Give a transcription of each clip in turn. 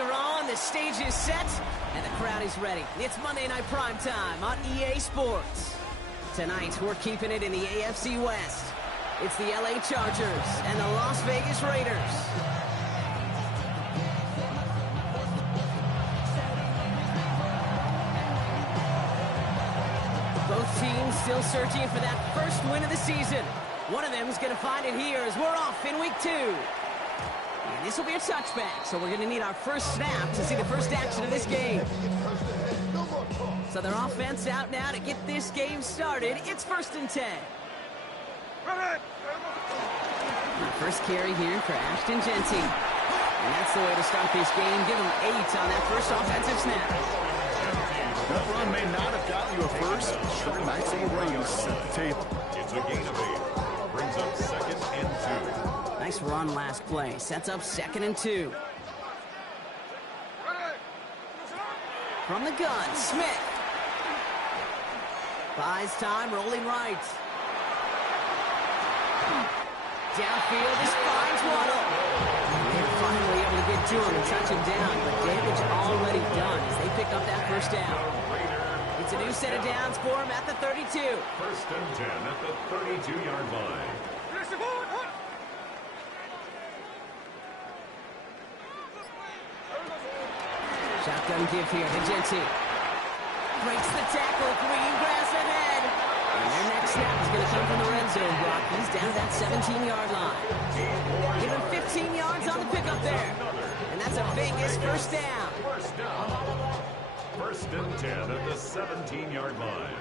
are on, the stage is set, and the crowd is ready. It's Monday Night Primetime on EA Sports. Tonight, we're keeping it in the AFC West. It's the LA Chargers and the Las Vegas Raiders. Both teams still searching for that first win of the season. One of them is going to find it here as we're off in week 2. And this will be a touchback, so we're going to need our first snap to see the first action of this game. So their offense out now to get this game started. It's 1st and 10. First carry here for Ashton Genty. And that's the way to start this game. Give him 8 on that first offensive snap. That run may not have gotten you a first. Sure, nice little run to set the table. It's a gain of 8. Brings up 2nd and 2. Nice run last play. Sets up 2nd and 2. From the gun, Smith. Buys time, rolling right. Downfield, this finds Waddle. They're finally able to get to him and touch him down, but damage already done as they pick up that first down. It's a new set of downs for him at the 32. 1st and 10 at the 32-yard line. Shotgun give here to Genty. Breaks the tackle, green grass ahead. And their next snap is going to come from the red zone block. He's down to that 17-yard line. Give him 15 yards on the pickup there. And that's a Vegas first down. 1st and 10 at the 17-yard line.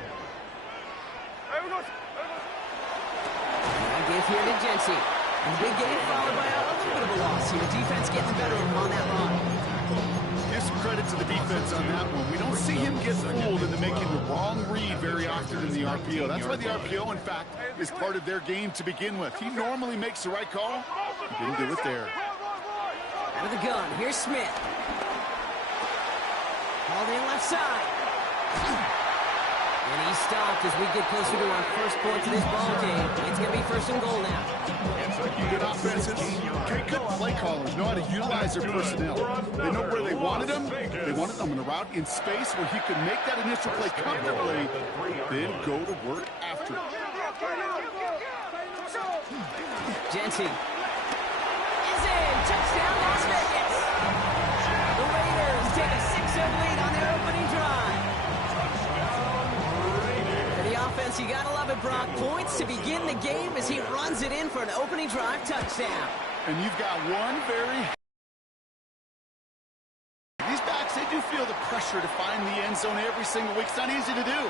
Now give here to Genty. And big gain followed by a little bit of a loss here. Defense getting the better of him on that run. Give some credit to the defense on that one. We don't see him get fooled into making the wrong read very often in the RPO. That's why the RPO, in fact, is part of their game to begin with. He normally makes the right call. He didn't do it there. Out of the gun, here's Smith. Hauled in left side. And he's stopped as we get closer to our first point to this ball game. It's going to be 1st and goal now. Good offenses. Good play callers know how to utilize their personnel. They know where they wanted them. They wanted them in a route in space where he could make that initial play comfortably, then go to work after it. Genty is in. Touchdown, Las Vegas. The Raiders take a 6-0 lead on their opening drive. For the offense, you gotta love it, Brock. Points to begin the game as he runs it in for an opening drive touchdown. And you've got one very... These backs, they do feel the pressure to find the end zone every single week. It's not easy to do.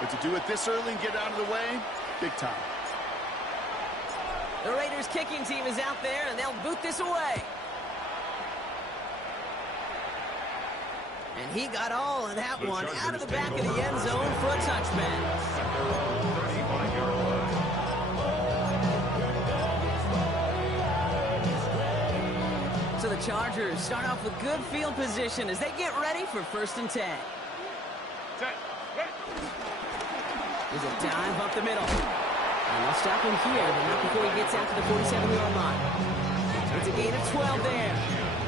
But to do it this early and get out of the way, big time. The Raiders kicking team is out there, and they'll boot this away. And he got all of that one out of the back of the end zone for a touchback. So the Chargers start off with good field position as they get ready for 1st and 10. There's a dive up the middle. And they'll stop him here, but not before he gets out to the 47-yard line. It's a gain of 12 there.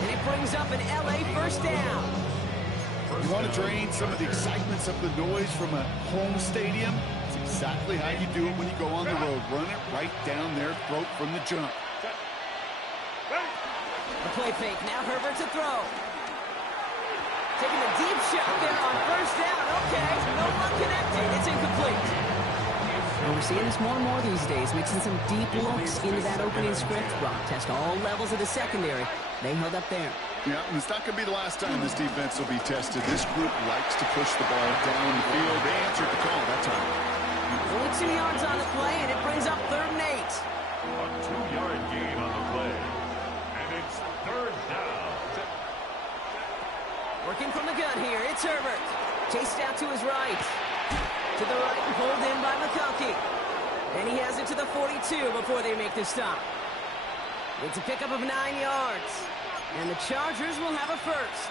And it brings up an LA first down. You want to drain some of the excitement, some of the noise from a home stadium? It's exactly how you do it when you go on the road. Run it right down their throat from the jump. The play fake, now Herbert to throw. Taking a deep shot there on 1st down. Okay, no one connected. It's incomplete. And we're seeing this more and more these days, mixing some deep looks into that opening script. Brock test all levels of the secondary. They held up there. Yeah, and it's not going to be the last time this defense will be tested. This group likes to push the ball down the field. They answered the call that time. Only 2 yards on the play, and it brings up 3rd and 8. A 2-yard gain on the play. And it's 3rd down. Working from the gun here, it's Herbert. Chased out to his right. To the right, pulled in by McConkey. And he has it to the 42 before they make the stop. It's a pickup of 9 yards. And the Chargers will have a first.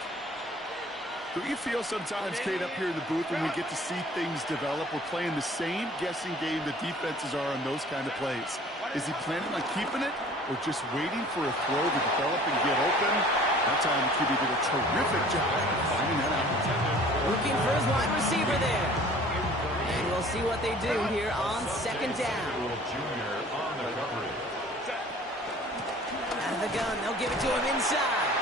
Do you feel sometimes, Kate, up here in the booth when we get to see things develop, we're playing the same guessing game the defenses are on those kind of plays? Is he planning on keeping it or just waiting for a throw to develop and get open? That time the QB did a terrific job finding that out. Looking for his wide receiver there. And we'll see what they do here on second down. Out of the gun, they'll give it to him inside.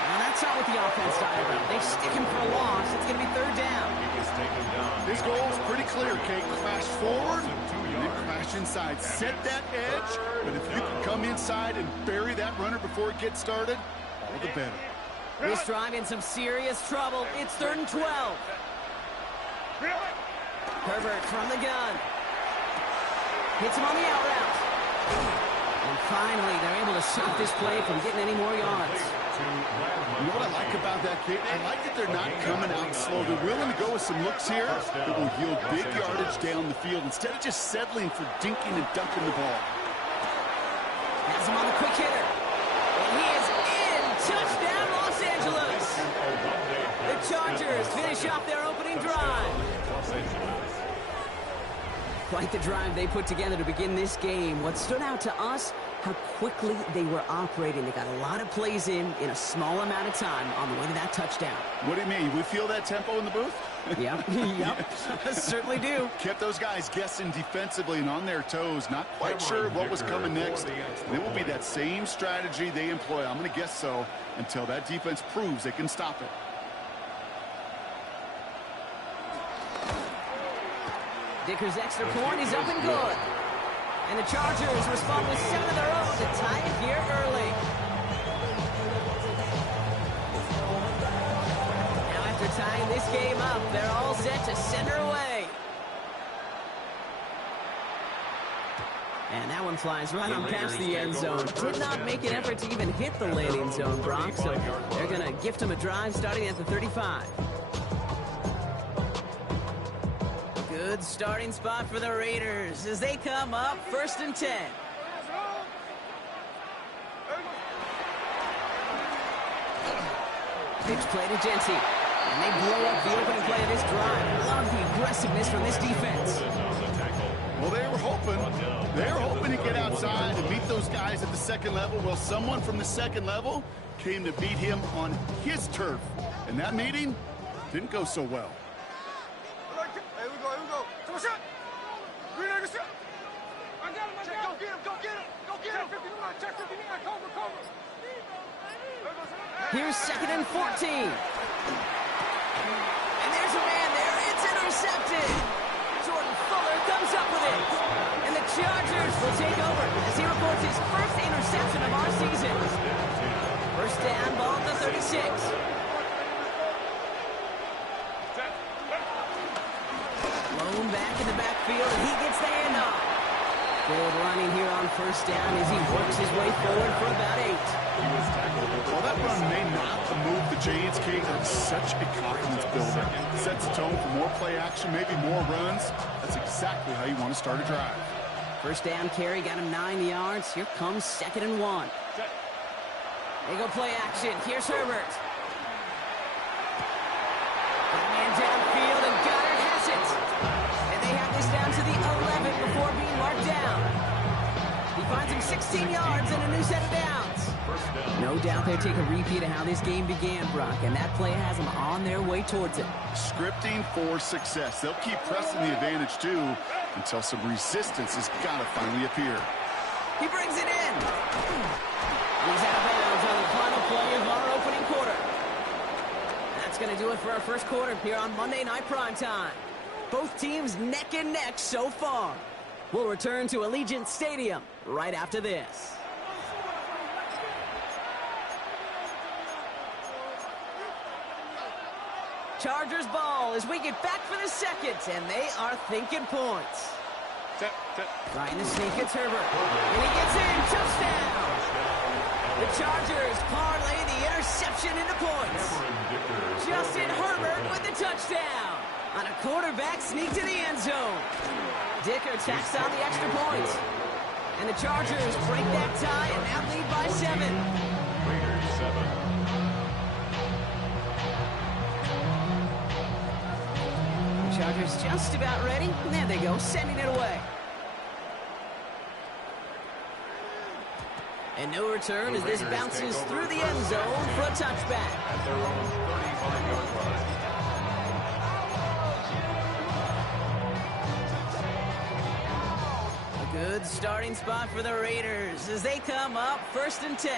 Well, that's not what the offense thought about. They stick him for a loss. It's going to be third down. His goal is pretty clear, Kate. Crash forward, and then crash inside. Set that edge, but if you can come inside and bury that runner before it gets started, all the better. This drive in some serious trouble. It's 3rd and 12. Herbert from the gun. Hits him on the out route. And finally, they're able to stop this play from getting any more yards. You know what I like about that, Kate? I like that they're not coming out slow. They're willing to go with some looks here that will yield big yardage down the field instead of just settling for dinking and dunking the ball. Has him on the quick hitter. And he is in. Touchdown, Los Angeles. The Chargers finish off their opening drive. Quite the drive they put together to begin this game. What stood out to us, how quickly they were operating. They got a lot of plays in a small amount of time on the way to that touchdown. What do you mean? We feel that tempo in the booth? Yep, yep, certainly do. Kept those guys guessing defensively and on their toes, not quite sure what was coming next. And it will be that same strategy they employ, I'm going to guess so, until that defense proves they can stop it. Dicker's extra point is up and good. And the Chargers respond with 7 of their own to tie it here early. Now after tying this game up, they're all set to send her away. And that one flies right on past the end zone. Did not make an effort to even hit the landing zone, Brock. So they're going to gift him a drive starting at the 35. Good starting spot for the Raiders as they come up 1st and 10. Pitch play to Genty. And they blow up the opening play of this drive. I love the aggressiveness from this defense. Well, they were hoping to get outside and meet those guys at the second level. Well, someone from the second level came to beat him on his turf. And that meeting didn't go so well. Here's 2nd and 14. And there's a man there. It's intercepted. Jordan Fuller comes up with it. And the Chargers will take over as he reports his first interception of our season. 1st down, ball at the 36. Blown back in the backfield, and he gets the handoff. Good running here on 1st down as he works his way forward for about 8. Well, that run may not move the chains, Kate. It's such a confidence builder. Sets the tone for more play action, maybe more runs. That's exactly how you want to start a drive. 1st down carry, got him 9 yards. Here comes 2nd and 1. They go play action. Here's Herbert. Got a man downfield, and Goddard has it. And they have this down to the 11 before being marked down. He finds him 16 yards and a new set of downs. No doubt they'll take a repeat of how this game began, Brock, and that play has them on their way towards it. Scripting for success. They'll keep pressing the advantage, too, until some resistance has got to finally appear. He brings it in. He's out of bounds on the final play of our opening quarter. That's going to do it for our first quarter here on Monday Night Primetime. Both teams neck and neck so far. We'll return to Allegiant Stadium right after this. Chargers ball as we get back for the second, and they are thinking points. Trying to sneak, it's Herbert. And he gets in, touchdown! The Chargers parlay the interception into points. Justin Herbert with the touchdown on a quarterback sneak to the end zone. Dicker tacks on the extra point. And the Chargers break that tie and now lead by 7. Raiders 7. Chargers just about ready. And there they go, sending it away. And no return as this bounces through the end zone for a touchback. At their own 35-yard line. A good starting spot for the Raiders as they come up 1st and 10.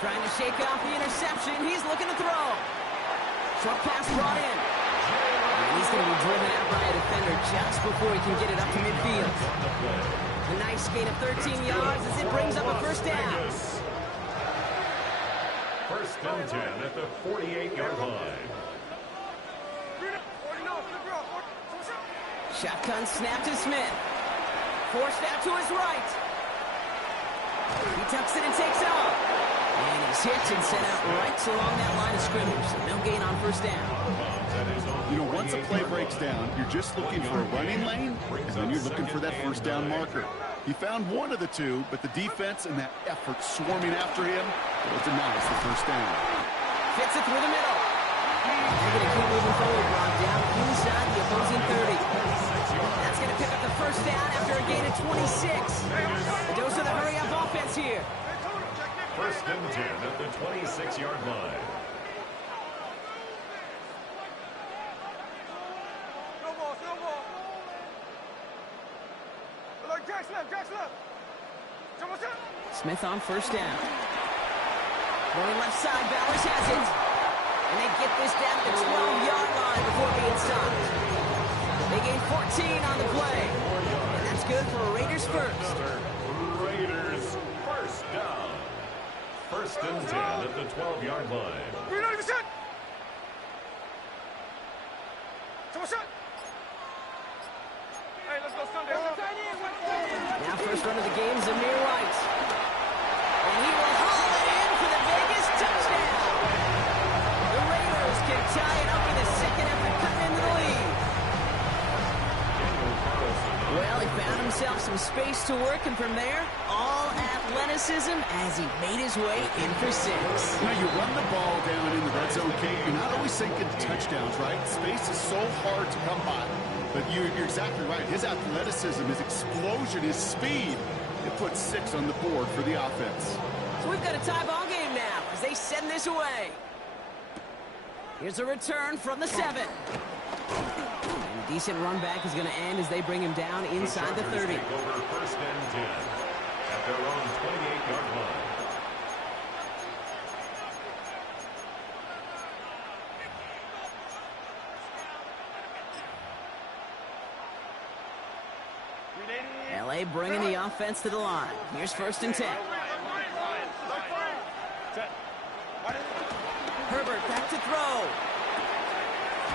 Trying to shake off the interception. He's looking to throw. Short pass brought in. And he's going to be driven out by a defender just before he can get it up to midfield. A nice gain of 13 yards as it brings up a first down. 1st and 10 at the 48-yard line. Shotgun snap to Smith. Forced out to his right. He tucks it and takes off. And he's hit and sent out right along that line of scrimmage. So no gain on first down. You know, once a play breaks down, you're just looking for a running lane, and then you're looking for that first down marker. He found one of the two, but the defense and that effort swarming after him was denies the first down. Fits it through the middle. They're going to keep moving forward, Rob, down inside the opposing 30. That's going to pick up the first down after a gain of 26. The dose of the hurry-up offense here. 1st and 10 at the 26-yard line. Smith on first down. Going left side, Bowers has it. And they get this down to the 12-yard line before being stopped. They gain 14 on the play. And that's good for a Raiders first. Raiders first down. 1st and 10 at the 12-yard line. Now first run of the game, Zamir White. And he will haul it in for the Vegas touchdown. The Raiders can tie it up with a second effort cutting into the lead. Well, he found himself some space to work, and from there, all athleticism as he made his way in for 6. Now, you run the ball down in the red zone, Kate, you're not always thinking touchdowns, right? Space is so hard to come by. But you're exactly right. His athleticism, his explosion, his speed, it puts 6 on the board for the offense. So we've got a tie ball game now as they send this away. Here's a return from the 7. And a decent run back is going to end as they bring him down inside the 30. Take over 1st and 10 at their own 28-yard line. LA bringing the offense to the line. Here's 1st and 10. Herbert back to throw.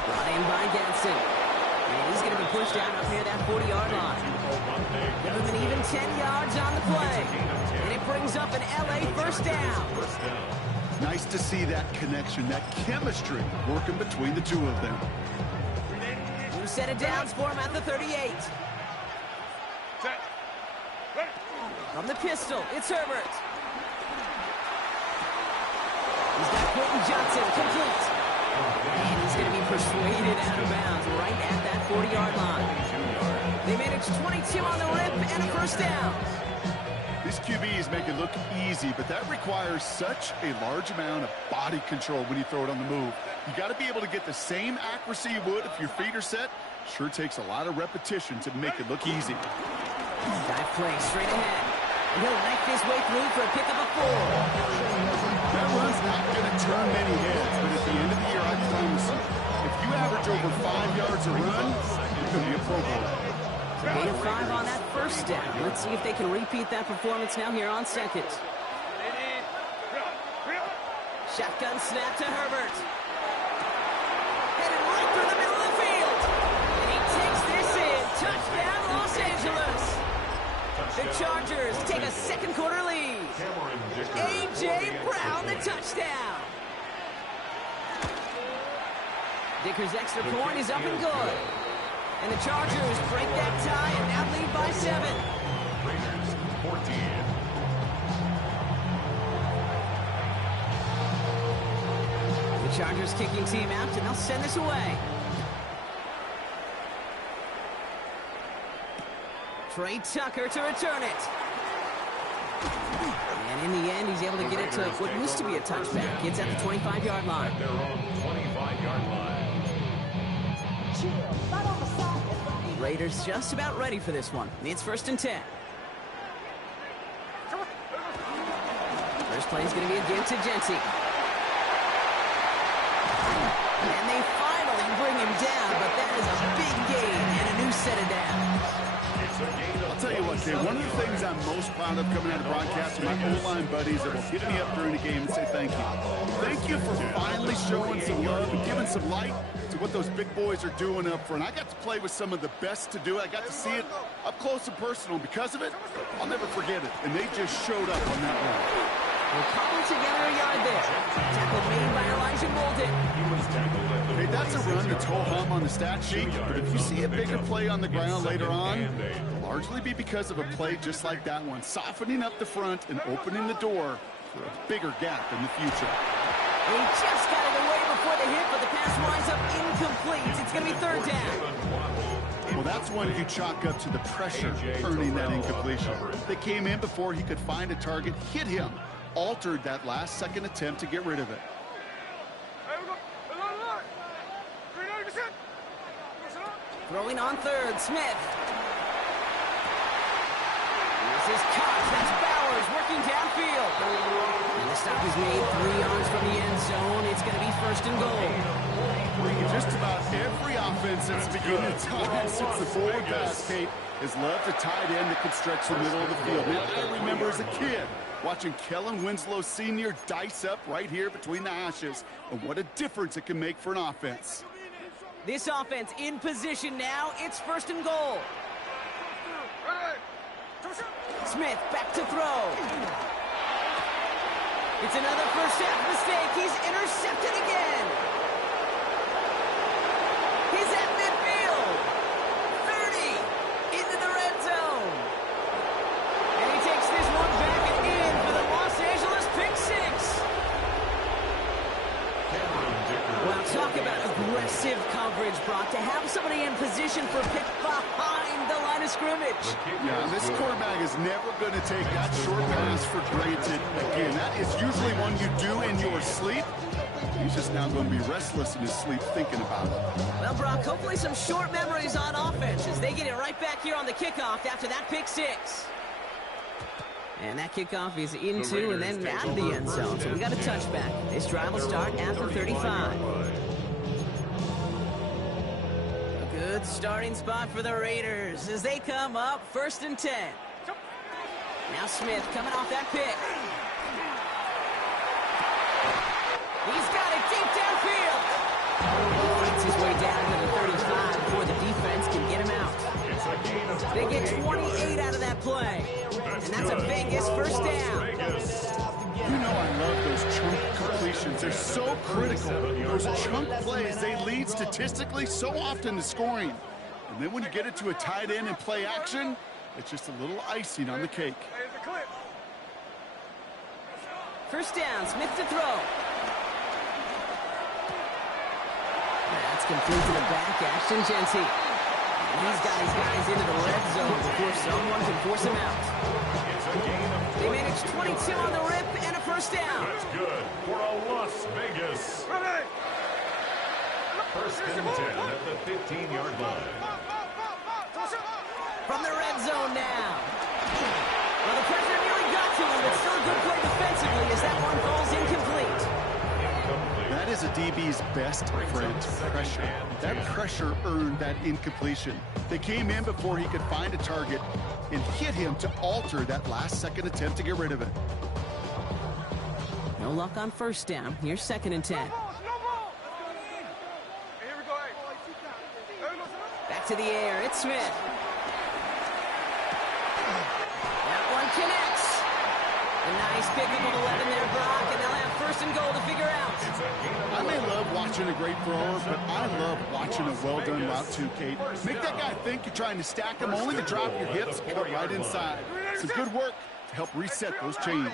Brought in by Ganson. And he's going to be pushed down up near that 40-yard line. Give him an even 10 yards on the play. And it brings up an LA first down. Nice to see that connection, that chemistry working between the two of them. New set of downs for him at the 38. From the pistol, it's Herbert. He's got Quentin Johnson complete. And he's going to be persuaded out of bounds right at that 40-yard line. They managed 22 on the rip and a first down. These QBs make it look easy, but that requires such a large amount of body control when you throw it on the move. You got to be able to get the same accuracy you would if your feet are set. Sure takes a lot of repetition to make it look easy. Dive play straight ahead. And he'll knife his way through for a pickup of 4. That run's not going to turn many heads, but at the end of the year, I promise you, if you average over 5 yards a run, you're going to be a Pro Bowler. Gain of 5 on that first down. Let's see if they can repeat that performance now here on 2nd. Shotgun snap to Herbert. Headed right through the middle of the field. And he takes this in. Touchdown, Los Angeles. The Chargers take a second quarter lead. A.J. Brown, the touchdown. Dicker's extra point is up and good. And the Chargers break that tie and now lead by 7. Raiders 14. The Chargers kicking team out, and they'll send this away. Trey Tucker to return it. And in the end, he's able to get it to what used to be a touchback. It's at the 25-yard line. At their own 25-yard line. Raiders just about ready for this one. It's 1st and 10. First play is going to be again to Jency. And they finally bring him down, but that is a big gain and a new set of downs. I'll tell you what, Dave, one of the things I'm most proud of coming out of broadcast are my O-line buddies that will hit me up during the game and say thank you. Thank you for finally showing some love and giving some light to what those big boys are doing up front. I got to play with some of the best to do it. I got to see it up close and personal. Because of it, I'll never forget it. And they just showed up on that one. We're calling together a yard there. Tackle made by Elijah Molden. Hey, that's a run that's ho-hum on the stat sheet, but if you see a bigger play on the ground later on, it'll largely be because of a play just like that one, softening up the front and opening the door for a bigger gap in the future. He just got it away before the hit, but the pass winds up incomplete. It's going to be 3rd down. Well, that's one you chalk up to the pressure earning that incompletion. They came in before he could find a target, hit him, altered that last-second attempt to get rid of it. Throwing on 3rd, Smith. Here's his cut. That's Bowers working downfield. And the stop is made 3 yards from the end zone. It's going to be 1st and goal. Just about every offense since the beginning of time, since the forward pass, Kate, has loved a tight end that could stretch the middle of the field. Man, I remember as a kid watching Kellen Winslow Sr. dice up right here between the hashes, and what a difference it can make for an offense. This offense in position now. It's 1st and goal. Smith back to throw. It's another first half mistake. He's intercepted again. He's at midfield. 30 into the red zone. And he takes this one back and in for the Los Angeles pick 6. Well, talk about aggressive coverage, Brock, to have somebody in position for a pick behind the line of scrimmage. Yeah, this quarterback is never going to take that short pass for granted again. That is usually one you do in your sleep. He's just now going to be restless in his sleep thinking about it. Well, Brock, hopefully some short memories on offense as they get it right back here on the kickoff after that pick 6. And that kickoff is into and then out of the end zone. So we got a touchback. This drive will start at the 35. A good starting spot for the Raiders as they come up 1st and 10. Now Smith coming off that pick. He's got it deep downfield. Fights his way down to the 35 before the defense can get him out. They get 28 out of that play. And that's a Vegas 1st down. You know I love those chunk completions. They're so critical. Those chunk plays, they lead statistically so often to scoring. And then when you get it to a tight end and play action, it's just a little icing on the cake. 1st down, Smith to throw. That's complete to the back, Ashton Jency. He's got his guys into the red zone before someone can force him out. They manage 22 on the rip and a 1st down. That's good for a Las Vegas. 1st and 10 at the 15-yard line. From the red zone now. Well, the pressure nearly got to him, but still a good play defensively as that one falls incomplete. That is a DB's best friend, pressure. That pressure earned that incompletion. They came in before he could find a target and hit him to alter that last-second attempt to get rid of it. No luck on 1st down. Here's 2nd and 10. Back to the air. It's Smith. That one connects. A nice pickup of 11 there, Brock, and they'll have 1st and goal to figure out. I may love watching a great thrower, but I love watching a well-done route too, Kate. Make that guy think you're trying to stack him, only to drop your hips and cut right inside. Some good work to help reset those chains.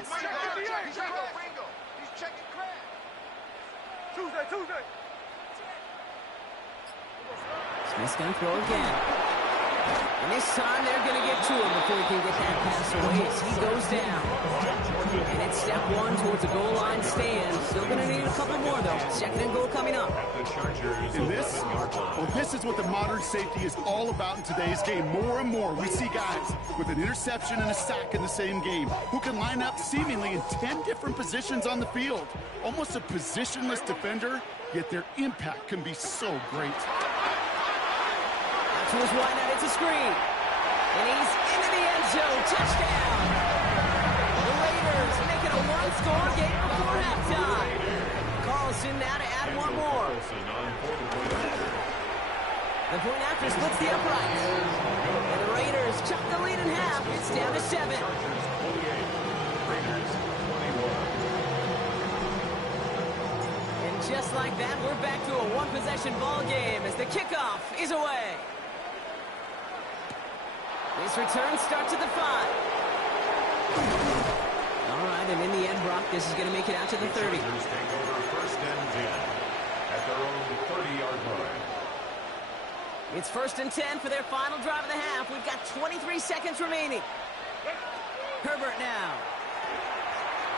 Smith's going to throw again. And this time they're going to get to him before he can get that pass away as he goes down. And it's step one towards a goal line stand. Still going to need a couple more, though. Second and goal coming up. And this is what the modern safety is all about in today's game. More and more, we see guys with an interception and a sack in the same game who can line up seemingly in 10 different positions on the field. Almost a positionless defender, yet their impact can be so great. To his wide out, it's a screen. And he's into the end zone. Touchdown. The Raiders make it a one-score game before halftime. Carlson now to add one more. The point after splits the uprights. And the Raiders chop the lead in half. It's down to 7. And just like that, we're back to a one-possession ball game as the kickoff is away. This return starts at the 5. All right, and in the end, Brock, this is going to make it out to the 30. Take over first and 10 at their own 30-yard line. It's first and 10 for their final drive of the half. We've got 23 seconds remaining. Herbert now.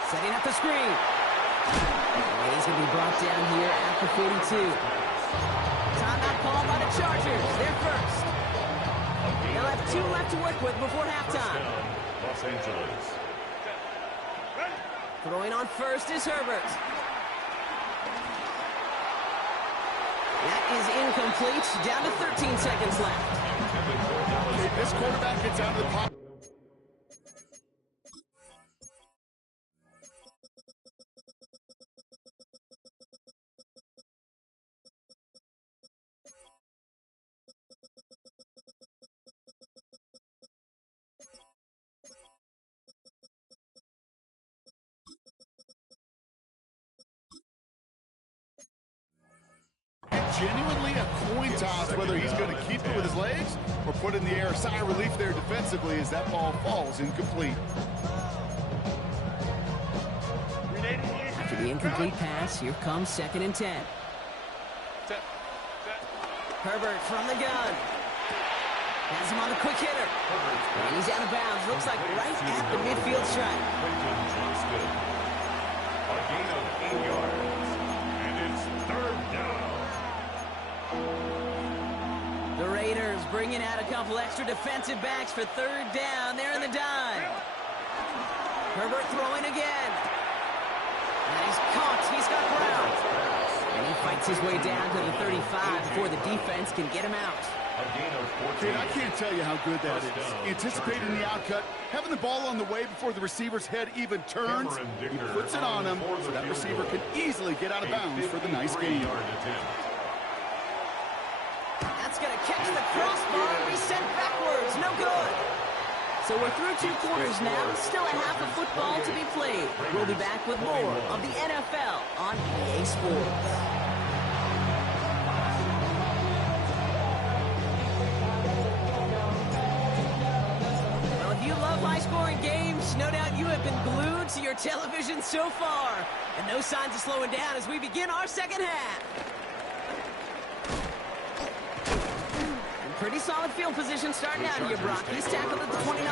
Setting up the screen. And he's going to be brought down here at the 42. Timeout called by the Chargers. They're first. They'll have 2 left to work with before halftime. Los Angeles. Throwing on first is Herbert. That is incomplete. Down to 13 seconds left. Okay, this quarterback gets out of the pocket. Genuinely a coin toss whether he's going to keep it with his legs or put in the air. Sigh of relief there defensively as that ball falls incomplete. After the incomplete pass, here comes second and 10. Herbert from the gun. Has him on the quick hitter. And he's out of bounds. Looks like right at the midfield stripe. A gain of 8 yards. And it's third down. The Raiders bringing out a couple extra defensive backs for third down. They're in the dime. Herbert throwing again. And he's caught. He's got ground. And he fights his way down to the 35 before the defense can get him out. A gain of 14. Dude, I can't tell you how good that is. Anticipating the outcut, having the ball on the way before the receiver's head even turns, he puts it on him so that receiver can easily get out of bounds for the nice gain. That's going to catch the crossbar and be sent backwards. No good. So we're through 2 quarters now. Still a half of football to be played. We'll be back with more of the NFL on EA Sports. High-scoring games, no doubt you have been glued to your television so far. And no signs of slowing down as we begin our second half. And pretty solid field position starting out here, Brock. He's tackled at the 29.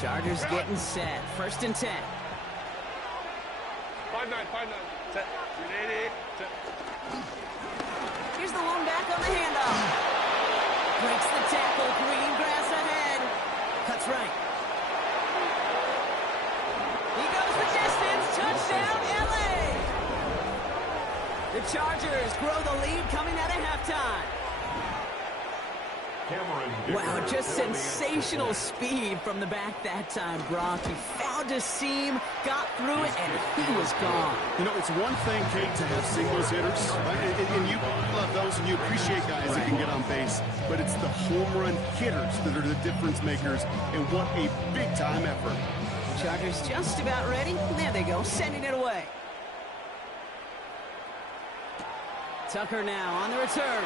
Chargers getting set. First and 10. 5-9. Set. 380. Set. Here's the lone back on the handoff. Breaks the tackle. Green grass ahead. Cuts right. He goes the distance. Touchdown, LA. The Chargers grow the lead coming out of halftime. Wow, just sensational speed from the back that time, Brock. He found a seam, got through it, and he was gone. You know, it's one thing, Kate, to have singles hitters, right? And you love those and you appreciate guys that can get on base. But it's the home run hitters that are the difference makers, and what a big-time effort. The Chargers just about ready. There they go, sending it away. Tucker now on the return.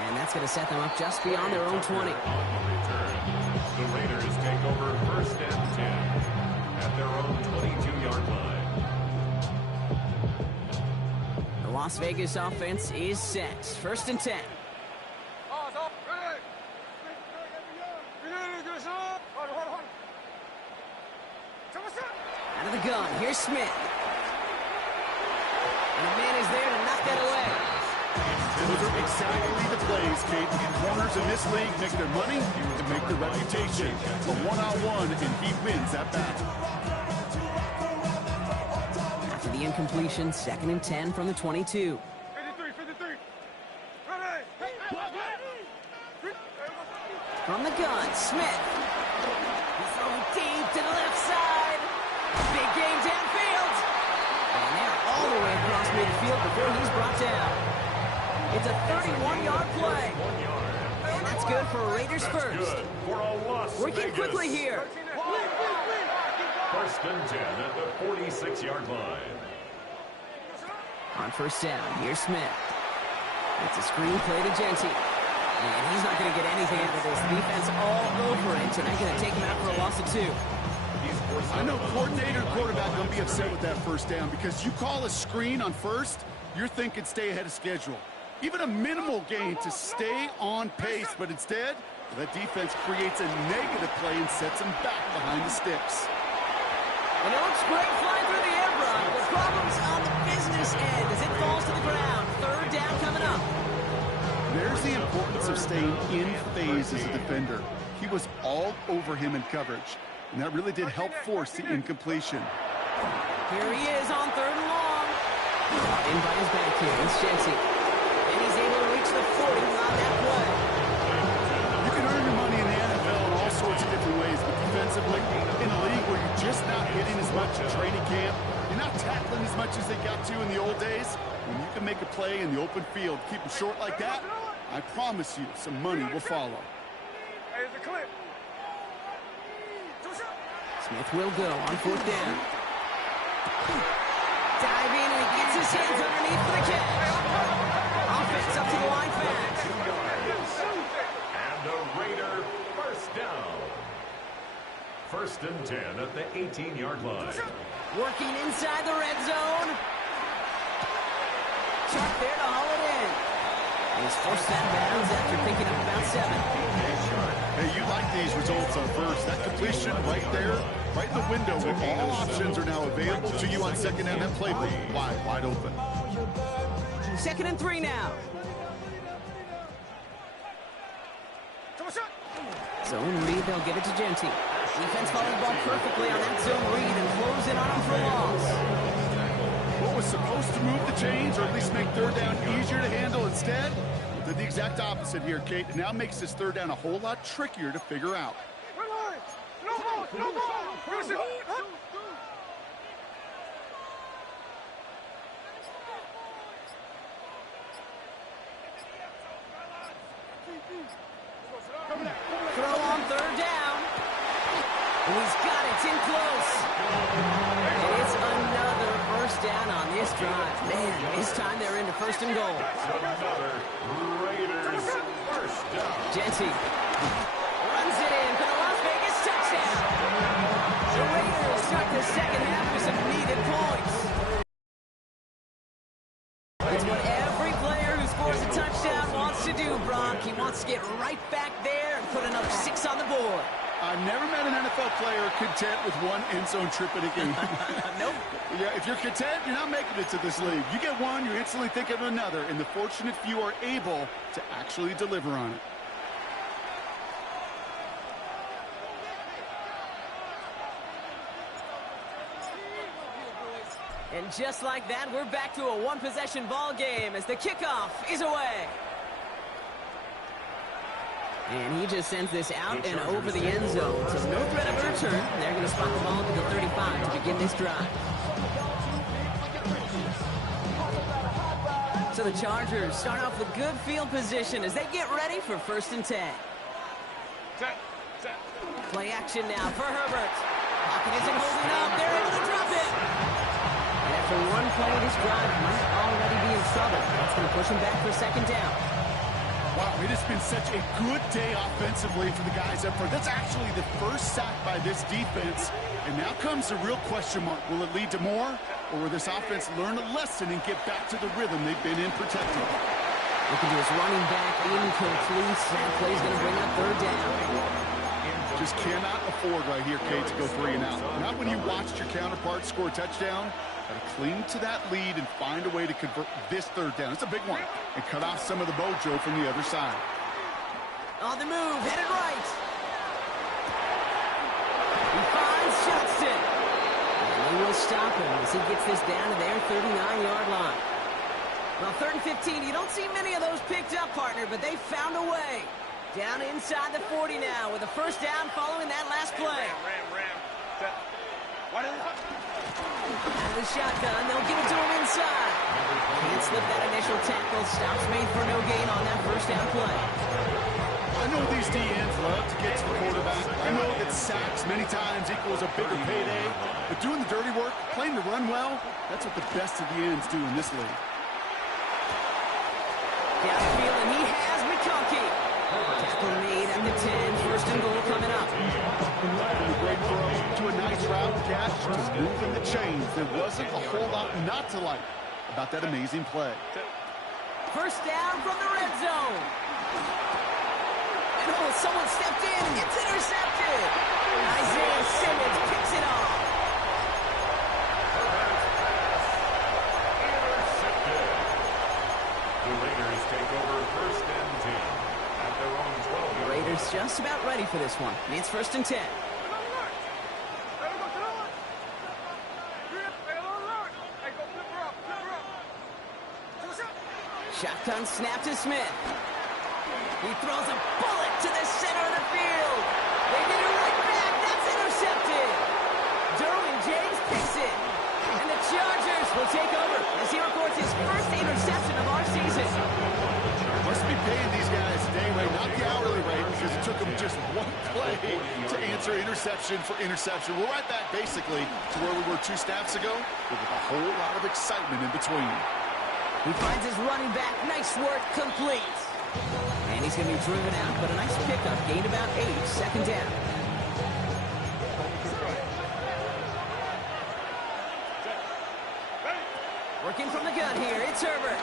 And that's going to set them up just beyond their own 20. The Raiders take over first and 10 at their own 22-yard line. Las Vegas offense is set. First and 10. Out of the gun, here's Smith. And the man is there to knock that away. Those are exactly the plays, Kate. Corners in this league make their money and make their reputation. A one-on-one, and he wins that battle. After the incompletion, second and 10 from the 22. 53. From the gun, Smith. He's throwing deep to the left side. Big game downfield. And they're all the way across midfield before he's brought down. It's a 31-yard play. And that's good for Raiders first. Working quickly here. First and 10 at the 46-yard line. On first down, here's Smith. It's a screen play to Genty. And he's not going to get anything out of this. Defense all over it, and they're going to take him out for a loss of 2. I know coordinator and quarterback going to be upset with that first down because you call a screen on first, you're thinking stay ahead of schedule. Even a minimal gain to stay on pace, but instead, that defense creates a negative play and sets them back behind the sticks. And it looks great flying through the air, Brock. The problem's on the business end as it falls to the ground. Third down coming up. There's the importance of staying in phase as a defender. He was all over him in coverage, and that really did help force the incompletion. Here he is on third and long. Brought in by his back here. It's Genty. And he's able to reach the 40 on that play. You can earn your money in the NFL in all sorts of different ways, but defensively, in a league where you're just not hitting as much in training camp, you're not tackling as much as they got to in the old days, when you can make a play in the open field, keep them short like that, I promise you some money will follow. Smith will go on fourth down. Dive in and he gets his hands underneath for the catch. Offense up to the line fast. And a Raider first down. First and 10 at the 18-yard line. Working inside the red zone. Chuck there to haul it in. And he's forced that bounds after picking up about 7. Hey, you like these results on first. That completion right there, right in the window, when all options are now available to you on second down, that playbook wide open. Second and 3 now. Zone read, they'll give it to Genty. Defense followed the ball perfectly on that zone read and close in on him for a loss. What was supposed to move the chains, or at least make third down easier to handle instead, did the exact opposite here, Kate. It now makes this third down a whole lot trickier to figure out. Throw on third down. And he's got it. It's in close. And it's another first down on this drive. Man, this time they're into first and goal. Another Raiders first down. Genty runs it in for the Las Vegas touchdown. The Raiders start the second half with some needed points. It's what every player who scores a touchdown wants to do, Brock. He wants to get right back there and put another 6 on the board. I've never met an NFL player content with one end zone trip in a game. Nope. Yeah, if you're content, you're not making it to this league. You get one, you're instantly thinking of another, and the fortunate few are able to actually deliver on it. And just like that, we're back to a one-possession ball game as the kickoff is away. And he just sends this out and over the end zone. So no threat of a return. They're going to spot the ball to the 35 to begin this drive. So the Chargers start off with good field position as they get ready for first and 10. Play action now for Herbert. Pocket isn't holding up. They're able to drop it. And after one play, this drive might already be in trouble. That's going to push him back for second down. Wow, it has been such a good day offensively for the guys up front. That's actually the first sack by this defense. And now comes the real question mark. Will it lead to more? Or will this offense learn a lesson and get back to the rhythm they've been in protecting? Looking to his running back, incomplete. That play's going to bring up third down. Just cannot afford right here, Kate, to go 3 and out. Not when you watched your counterpart score a touchdown. Got to cling to that lead and find a way to convert this third down. It's a big one. And cut off some of the mojo from the other side. On the move, headed right. He finds Johnston. And they will stop him as he gets this down to their 39-yard line. Well, 3rd and 15, you don't see many of those picked up, partner, but they found a way. Down inside the 40 now with a first down following that last play. Out of the shotgun, they'll give it to him inside. Can't slip that initial tackle. Stops made for no gain on that first down play. I know these DNs love to get to the quarterback. I know that sacks many times equals a bigger payday. But doing the dirty work, playing to run well, that's what the best of the ends do in this league. Downfield, and he has McConkey. Tackle made at the 10. First and goal coming up. From a great throw to a nice route catch to moving the chains. There wasn't a whole lot not to like about that amazing play. First down from the red zone. And oh, someone stepped in and gets intercepted. Isaiah Simmons picks it off. The Raiders take over 1st and 10 at their own 12. The Raiders just about ready for this one. It's 1st and 10. Shotgun snap to Smith. He throws a bullet to the center of the field. They get it right back. That's intercepted. Derwin James picks it. And the Chargers will take over as he records his first interception of our season. Must be paying these guys a day rate, not the hourly rate, because it took them just one play to answer interception for interception. We're right back basically to where we were 2 snaps ago, with a whole lot of excitement in between. He finds his running back. Nice work, complete. And he's going to be driven out, but a nice pickup. Gained about 8, 2nd down. Working from the gun here, it's Herbert.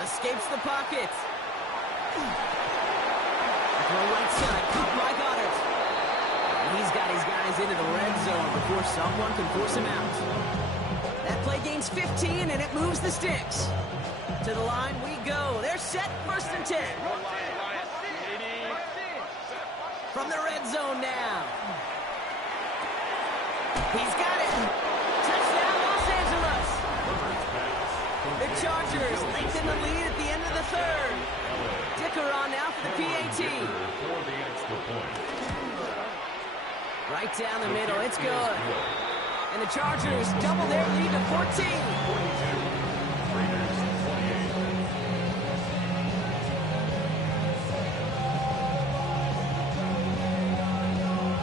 Escapes the pocket. Throw right side, caught by Goddard. And he's got his guys into the red zone before someone can force him out. That play gains 15, and it moves the sticks. To the line we go. They're set, 1st and 10. From the red zone now. He's got it. Touchdown, Los Angeles. The Chargers lengthen the lead at the end of the 3rd. Dicker on now for the PAT. Right down the middle. It's good. And the Chargers double their lead to 14.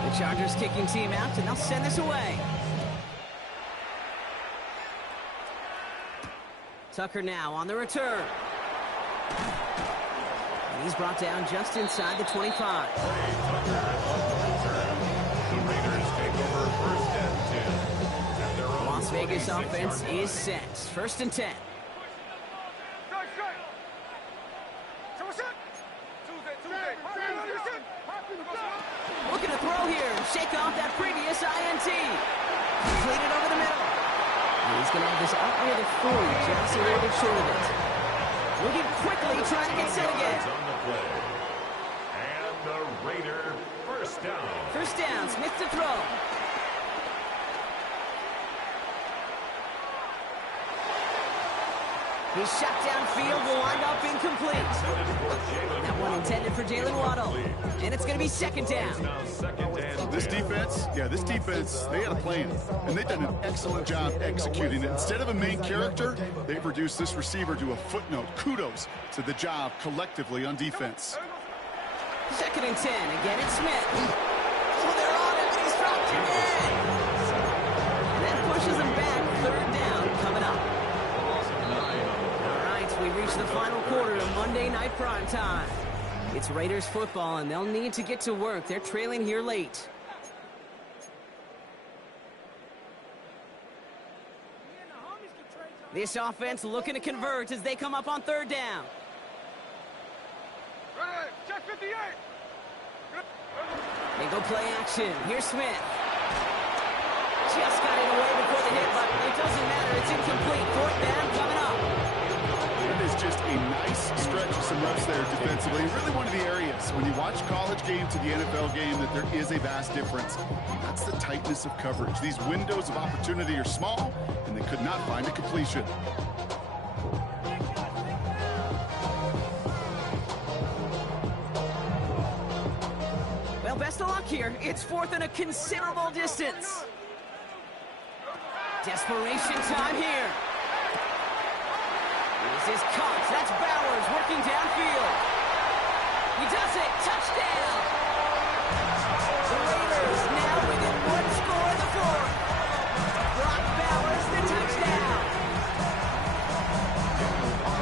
The Chargers kicking team out, and they'll send this away. Tucker now on the return. And he's brought down just inside the 25. Las Vegas offense is set. 1st and 10. Looking to throw here and shake off that previous INT. Completed over the middle. And he's going to have this up near the 40, just a little bit short of it. Looking quickly, trying to get set again. And the Raider 1st down. 1st down, Smith to throw. His shot downfield will wind up incomplete. That one intended for Jalen Waddle. And it's going to be 2nd down. This defense, they had a plan. And they've done an excellent job executing it. Instead of a main character, they've reduced this receiver to a footnote. Kudos to the job collectively on defense. 2nd and 10. Again, it's Smith. Oh, they're on him, and he's dropped again. And that pushes him back. 3rd down coming up. we reach the final quarter of Monday Night Primetime. It's Raiders football, and they'll need to get to work. They're trailing here late. This offense looking to convert as they come up on third down. Check 58. They go play action. Here's Smith. Just got it away before the hit, but it doesn't matter. It's incomplete. Fourth down coming up. That is just a nice stretch of some reps there defensively. Really one of the areas when you watch college game to the NFL game that there is a vast difference. That's the tightness of coverage. These windows of opportunity are small, and they could not find a completion. Well, best of luck here. It's fourth and a considerable distance. Desperation time here. This is Cox. That's Bowers working downfield. He does it. Touchdown. The Raiders now within one score in the fourth. Brock Bowers, the touchdown.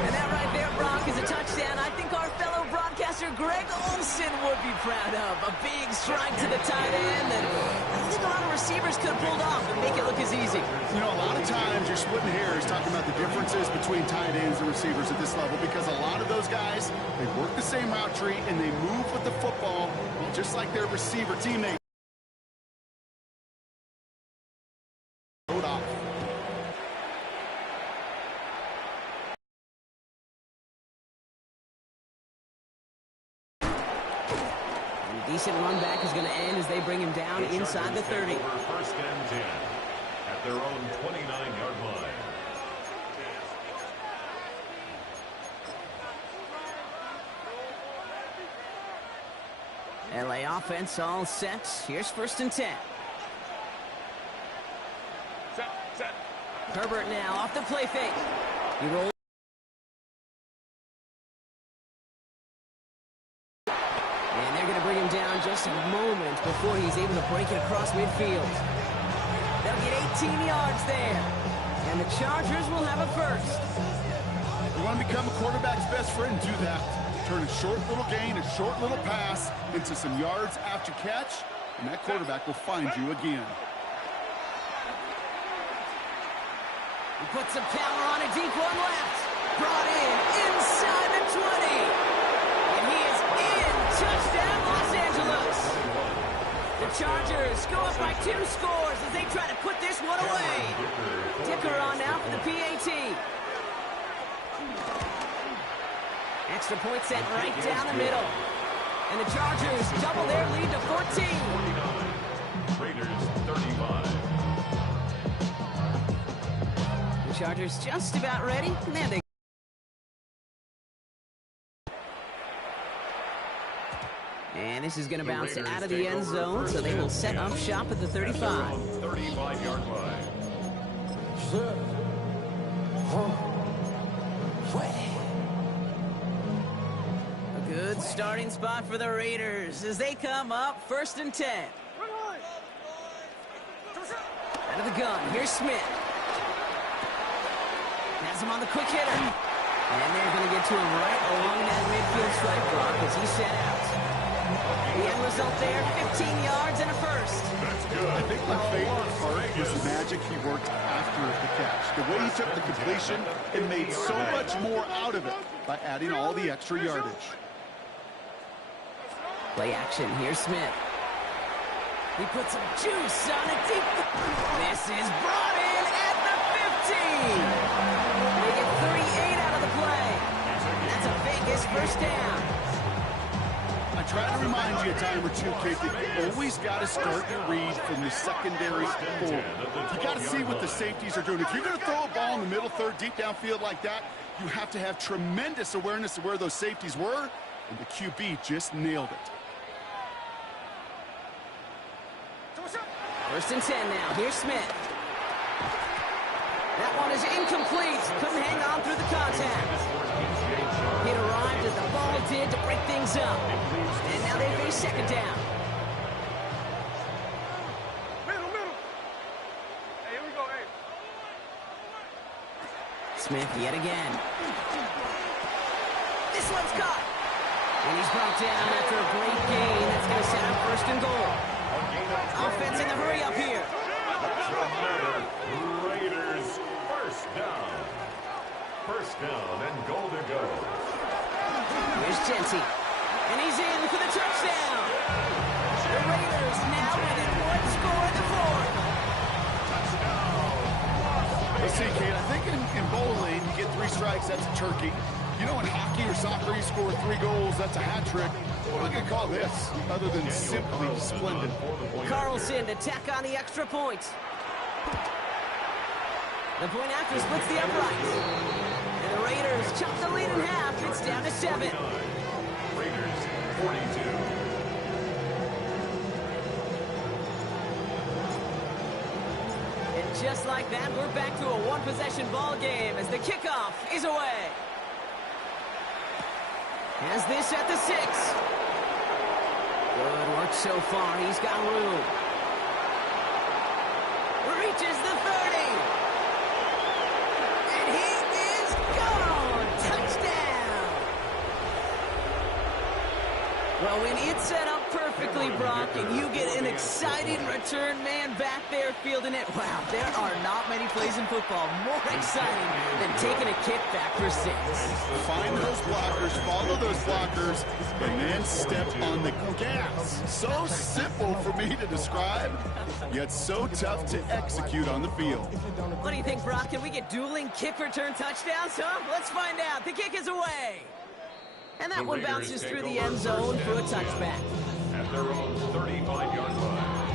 And that right there, Brock, is a touchdown I think our fellow broadcaster Greg Olsen would be proud of. A big strike to the tight end that I don't think a lot of receivers could have pulled off and make it look as easy. You know, a lot of times you're splitting hairs talking about the differences between tight ends and receivers at this level because a lot of those guys, they work the same route tree and they move with the football just like their receiver teammates. Decent run back is going to end as they bring him down inside the 30. First and 10 at their own 29-yard line. LA offense all set. Here's first and 10. Set. Herbert now off the play fake. He rolls. And they're going to bring him down just a moment before he's able to break it across midfield. They'll get 18 yards there. And the Chargers will have a first. You want to become a quarterback's best friend, do that. Turn a short little gain, a short little pass into some yards after catch, and that quarterback will find you again. He puts some power on a deep one left. Brought in inside the 20. And he is in. Touchdown, Los Angeles. The Chargers go up by 2 scores as they try to put this one away. Dicker on now for the PAT. Extra point set right down the middle. And the Chargers double their lead to 14. 49. Raiders 35. The Chargers just about ready. And there they go. And this is going to bounce out of the end zone, so they will set up shop at the 35. 35-yard line. A good starting spot for the Raiders as they come up first and 10. Out of the gun, here's Smith. Has him on the quick hitter. And they're going to get to him right along that midfield stripe block as he's set out. The end result there, 15 yards and a first. That's good. I think my favorite part was the magic he worked after the catch. The way he took the completion and made so much more out of it by adding all the extra yardage. Play action, here's Smith. He puts some juice on it deep. This is brought in at the 15. They get 38 out of the play. That's a Vegas first down. I try to remind you a time or two, kid, that you always got to start your read from the secondary forward. You got to see what the safeties are doing. If you're going to throw a ball in the middle third, deep downfield like that, you have to have tremendous awareness of where those safeties were, and the QB just nailed it. First and 10 now. Here's Smith. That one is incomplete. Couldn't hang on through the contact. It arrived as the ball did to break things up. And now they face second down. Middle. Hey, here we go, hey. Smith yet again. This one's caught. And he's brought down after a great gain. That's going to set up first and goal. Offense in the hurry up here. Raiders, first down. First down and goal to go. Here's Jency. And he's in for the touchdown. The Raiders now within one score in the fourth. Let's see, Kate, I think in bowling, you get 3 strikes, that's a turkey. You know, in hockey or soccer, you score 3 goals, that's a hat trick. What are we going to call this, other than simply splendid? Carlson to tack on the extra point. The point after splits the uprights. And the Raiders chop the lead in half. It's down to 7. Raiders, 42. And just like that, we're back to a one-possession ball game as the kickoff is away. Has this at the 6. Good work so far. He's got room. Reaches the 30. And he is gone. Touchdown. Well, when it's set up perfectly, Brock, and you get an exciting return man back there fielding it, wow, there are not many plays in football more exciting than taking a kick back for 6. Find those blockers, follow those blockers, and then step on the gas. So simple for me to describe, yet so tough to execute on the field. What do you think, Brock? Can we get dueling kick return touchdowns, huh? Let's find out. The kick is away. And that one bounces through the end zone for a touchback. At their own 35-yard line.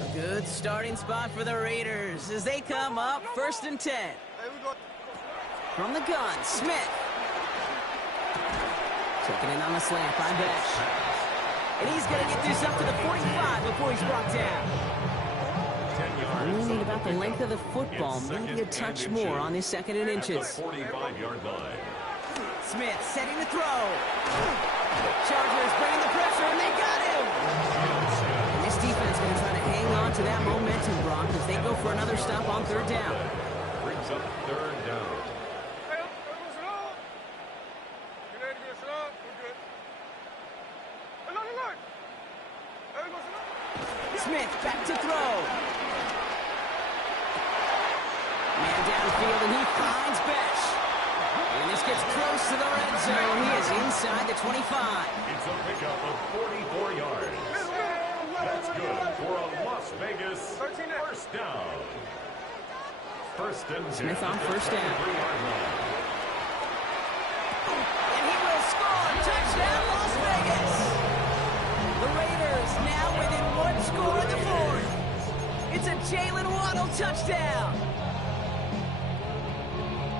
A good starting spot for the Raiders as they come up 1st and 10. From the gun, Smith. Taking it on the slant by Besh. And he's going to get this up to the 45 before he's brought down. Only about the length of the football, maybe a touch more on his 2nd and inches. 45-yard line. Smith setting the throw. Chargers bringing the pressure, and they got him. And this defense going to try to hang on to that momentum, Brock, as they go for another stop on 3rd down. Brings up 3rd down. Smith back to throw. Man downfield, and he finds Besh. And this gets close to the red zone. He is inside the 25. It's a pickup of 44 yards. That's good for a Las Vegas first down. 1st and 10. Smith on 1st down. 3-yard line. And he will score. Touchdown, Las Vegas. The Raiders now within one score in the 4th. It's a Jalen Waddle touchdown.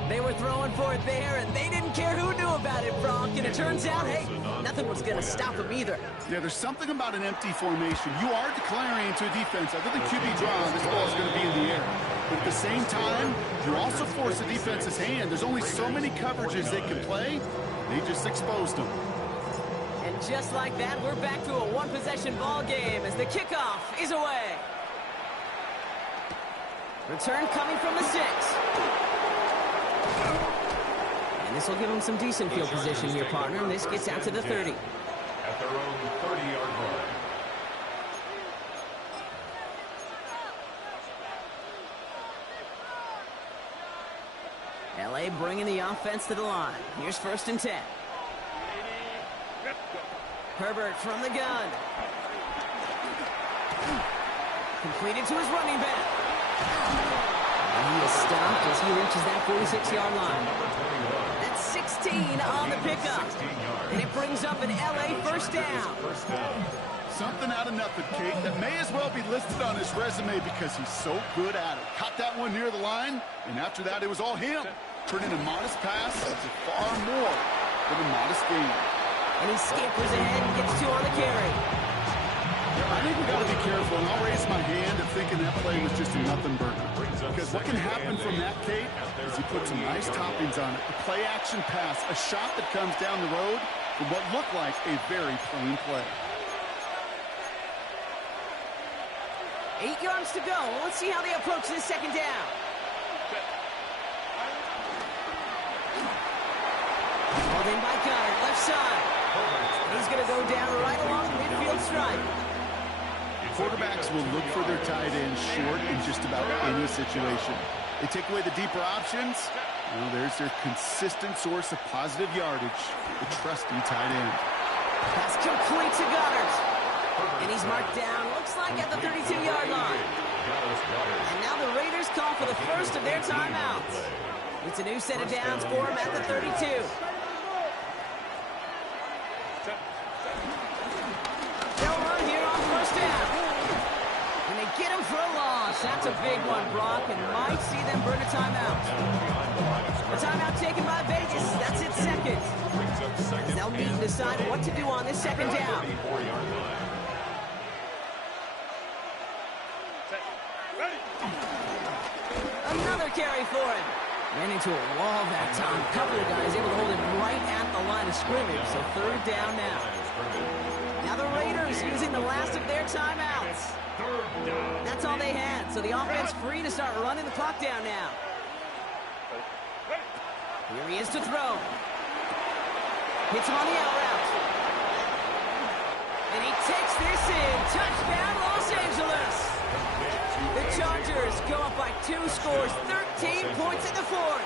They were throwing for it there, and they didn't care who knew about it, Brock. And it turns out, hey, nothing was going to stop them either. Yeah, there's something about an empty formation. You are declaring to a defense, other than QB draw, this ball is going to be in the air. But at the same time, you also force the defense's hand. There's only so many coverages they can play. They just exposed them. And just like that, we're back to a one-possession ball game as the kickoff is away. Return coming from the 6. And this will give them some decent field position here, partner. And this gets out to the 30. At their own 30-yard line. LA bringing the offense to the line. Here's 1st and 10. Herbert from the gun. Completed to his running back. And he is stopped as he reaches that 46-yard line. That's 16 on the pickup. And it brings up an LA first down. Something out of nothing, Kate, that may as well be listed on his resume because he's so good at it. Caught that one near the line, and after that, it was all him. Turning a modest pass into far more than a modest gain. And he scampers ahead and gets 2 on the carry. I think we got to be careful, and I'll raise my hand at thinking that play was just a nothing burger. Because what can happen from that, Kate, is you put some nice toppings on it. A play-action pass, a shot that comes down the road from what looked like a very plain play. 8 yards to go. Let's see how they approach this second down. Called in by Goddard, left side. He's going to go down right along the midfield stripe. Quarterbacks will look for their tight end short in just about any situation. They take away the deeper options. Well, there's their consistent source of positive yardage, the trusty tight end. Pass complete to Goddard. And he's marked down, looks like at the 32-yard line. And now the Raiders call for the first of their timeouts. It's a new set of downs for him at the 32. They'll run here on first down. And they get him for a loss. That's a big one, Brock, and might see them burn a timeout. A timeout taken by Vegas. That's its second. They'll need to decide what to do on this second down. Another carry for him. Ran into a wall that time. A couple of guys able to hold him right at the line of scrimmage. So third down now. Now the Raiders using the last of their timeouts. That's all they had. So the offense free to start running the clock down now. Here he is to throw. Hits him on the out route. And he takes this in. Touchdown, Los Angeles. The Chargers go up by 2 scores, 13 points in the fourth.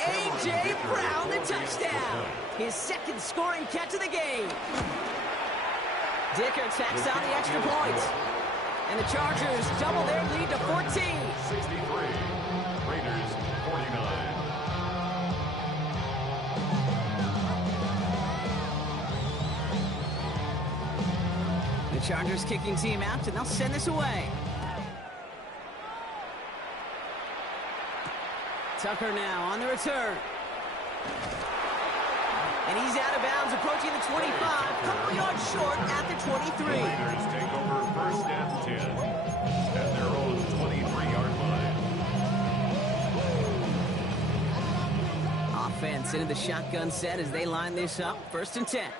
A.J. Brown, the touchdown. His second scoring catch of the game. Dicker tacks on the extra point. And the Chargers double their lead to 14. 63. Raiders 49. The Chargers kicking team out, and they'll send this away. Tucker now on the return. And he's out of bounds, approaching the 25. Couple yards short at the 23. Raiders take over first and 10 at their own 23-yard line. Offense into the shotgun set as they line this up. First and 10.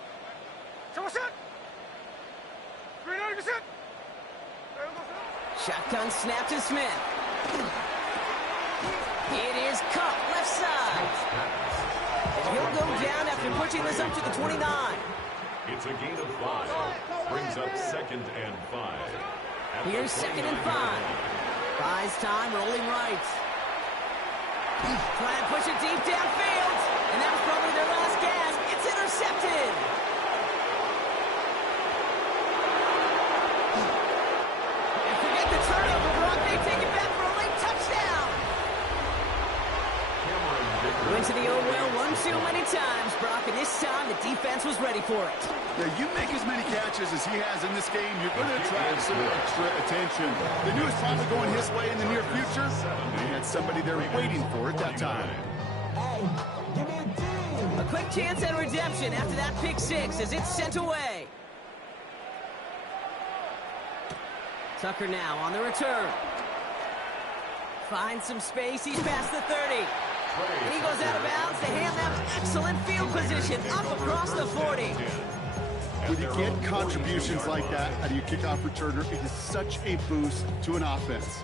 Shotgun snap to Smith. It is Cup, left side. And he'll go down after pushing this up to the 29. It's a gain of 5. Brings up second and 5. Here's second and 5. Buys time, rolling right. Trying to push it deep downfield. And that was probably their last gasp. It's intercepted. And forget the turnover, Brock. They take it back for a late touchdown. Went to the old well one too many times, Brock, and this time the defense was ready for it. Yeah, you make as many catches as he has in this game, you're going to attract some extra attention. They knew it was probably going his way in the near future. They had somebody there waiting for it that time. A quick chance at redemption after that pick six as it's sent away. Tucker now on the return. Finds some space. He's past the 30. And he goes out of bounds to hand them excellent field position up across the 40. When you get contributions like that out of your kickoff returner, it is such a boost to an offense.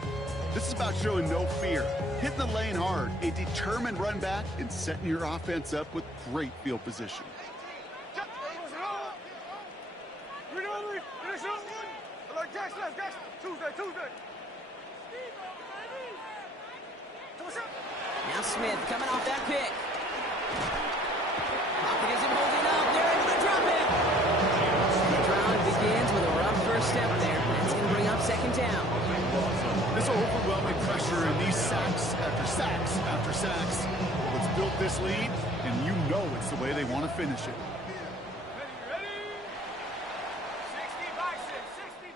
This is about showing no fear, hitting the lane hard, a determined run back, and setting your offense up with great field position. Now Smith coming off that pick. Pocket isn't holding up. They're able to drop it. And the drive begins with a rough first step there. That's going to bring up second down. This overwhelming pressure and these sacks after sacks after sacks. What's built this lead, and you know it's the way they want to finish it.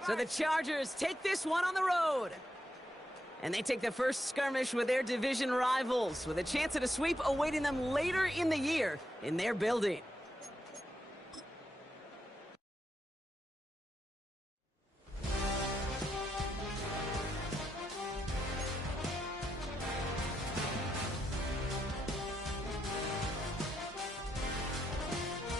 So the Chargers take this one on the road. And they take the first skirmish with their division rivals with a chance at a sweep awaiting them later in the year in their building.